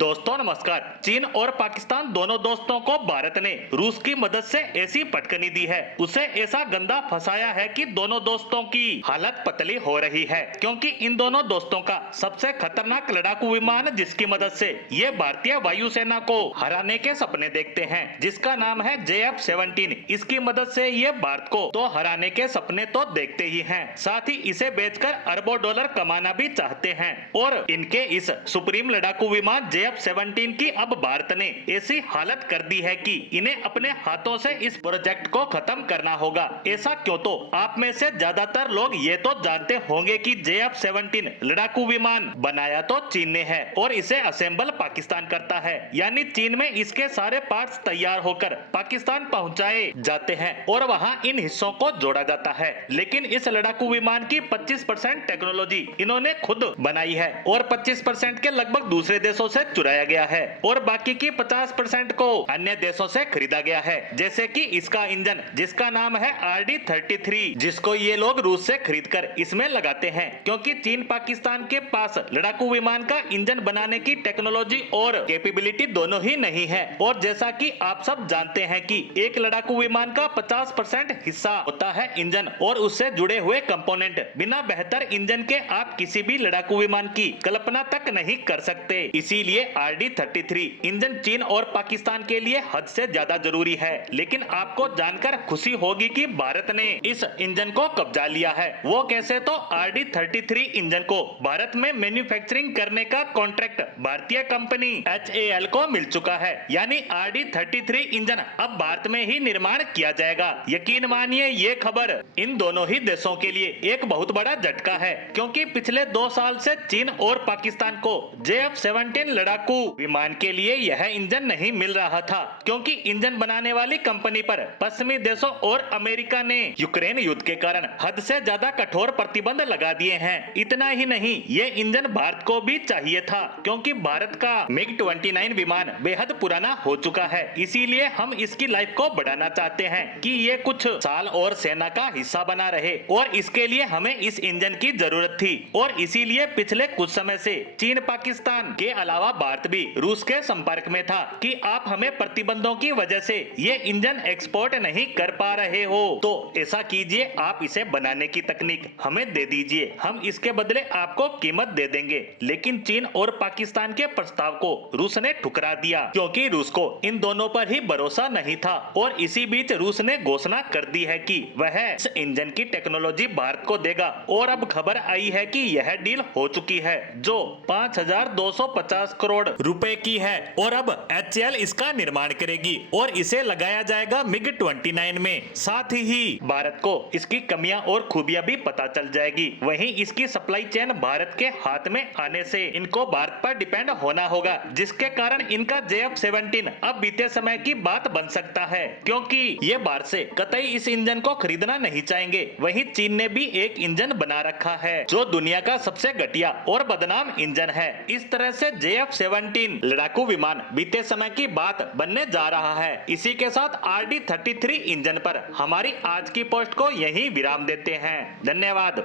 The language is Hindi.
दोस्तों नमस्कार। चीन और पाकिस्तान दोनों दोस्तों को भारत ने रूस की मदद से ऐसी पटकनी दी है, उसे ऐसा गंदा फंसाया है कि दोनों दोस्तों की हालत पतली हो रही है। क्योंकि इन दोनों दोस्तों का सबसे खतरनाक लड़ाकू विमान जिसकी मदद से ये भारतीय वायुसेना को हराने के सपने देखते हैं, जिसका नाम है JF-17। इसकी मदद से ये भारत को तो हराने के सपने तो देखते ही हैं, साथ ही इसे बेचकर अरबों डॉलर कमाना भी चाहते हैं। और इनके इस सुप्रीम लड़ाकू विमान JF-17 की अब भारत ने ऐसी हालत कर दी है कि इन्हें अपने हाथों से इस प्रोजेक्ट को खत्म करना होगा। ऐसा क्यों, तो आप में से ज्यादातर लोग ये तो जानते होंगे कि JF-17 लड़ाकू विमान बनाया तो चीन ने है और इसे असेंबल पाकिस्तान करता है, यानी चीन में इसके सारे पार्ट्स तैयार होकर पाकिस्तान पहुंचाए जाते हैं और वहां इन हिस्सों को जोड़ा जाता है। लेकिन इस लड़ाकू विमान की 25% टेक्नोलॉजी इन्होंने खुद बनाई है और 25% के लगभग दूसरे देशों से चुराया गया है और बाकी की 50% को अन्य देशों से खरीदा गया है। जैसे कि इसका इंजन जिसका नाम है RD-33, जिसको ये लोग रूस से खरीदकर इसमें लगाते हैं, क्योंकि चीन पाकिस्तान के पास लड़ाकू विमान का इंजन बनाने की टेक्नोलॉजी और कैपेबिलिटी दोनों ही नहीं है। और जैसा कि आप सब जानते हैं कि एक लड़ाकू विमान का 50% हिस्सा होता है इंजन और उससे जुड़े हुए कंपोनेंट। बिना बेहतर इंजन के आप किसी भी लड़ाकू विमान की कल्पना तक नहीं कर सकते। इसीलिए RD-33 इंजन चीन और पाकिस्तान के लिए हद से ज्यादा जरूरी है। लेकिन आपको जानकर खुशी होगी कि भारत ने इस इंजन को कब्जा लिया है। वो कैसे, तो RD-33 इंजन को भारत में मैन्युफैक्चरिंग करने का कॉन्ट्रैक्ट भारतीय कंपनी HAL को मिल चुका है, यानी RD-33 इंजन अब भारत में ही निर्माण किया जाएगा। यकीन मानिए ये खबर इन दोनों ही देशों के लिए एक बहुत बड़ा झटका है, क्योंकि पिछले 2 साल से चीन और पाकिस्तान को JF-17 लड़ाकू विमान के लिए यह इंजन नहीं मिल रहा था, क्योंकि इंजन बनाने वाली कंपनी पर पश्चिमी देशों और अमेरिका ने यूक्रेन युद्ध के कारण हद से ज्यादा कठोर प्रतिबंध लगा दिए हैं। इतना ही नहीं, ये इंजन भारत को भी चाहिए था, क्योंकि भारत का MiG-29 विमान बेहद पुराना हो चुका है। इसीलिए हम इसकी लाइफ को बढ़ाना चाहते हैं कि ये कुछ साल और सेना का हिस्सा बना रहे, और इसके लिए हमें इस इंजन की जरूरत थी। और इसीलिए पिछले कुछ समय से चीन पाकिस्तान के अलावा भारत भी रूस के संपर्क में था कि आप हमें प्रतिबंधों की वजह से ये इंजन एक्सपोर्ट नहीं कर पा रहे हो, तो ऐसा कीजिए, आप इसे बनाने की तकनीक हमें दे दीजिए, हम इसके बदले आपको कीमत दे देंगे। लेकिन चीन और पाकिस्तान के प्रस्ताव को रूस ने ठुकरा दिया, क्योंकि रूस को इन दोनों पर ही भरोसा नहीं था। और इसी बीच रूस ने घोषणा कर दी है कि वह इस इंजन की टेक्नोलॉजी भारत को देगा। और अब खबर आई है कि यह डील हो चुकी है, जो 5,250 करोड़ रुपए की है, और अब HAL इसका निर्माण करेगी और इसे लगाया जाएगा MiG-29 में। साथ ही भारत को इसकी कमियां और खूबियां भी पता चल जाएगी। वहीं इसकी सप्लाई चेन भारत के हाथ में आने से इनको भारत पर डिपेंड होना होगा, जिसके कारण इनका JF-17 अब बीते समय की बात बन सकता है, क्योंकि ये भारत से कतई इस इंजन को खरीदना नहीं चाहेंगे। वहीं चीन ने भी एक इंजन बना रखा है जो दुनिया का सबसे घटिया और बदनाम इंजन है। इस तरह से JF-17 लड़ाकू विमान बीते समय की बात बनने जा रहा है। इसी के साथ RD-33 इंजन पर हमारी आज की पोस्ट को यहीं विराम देते हैं। धन्यवाद।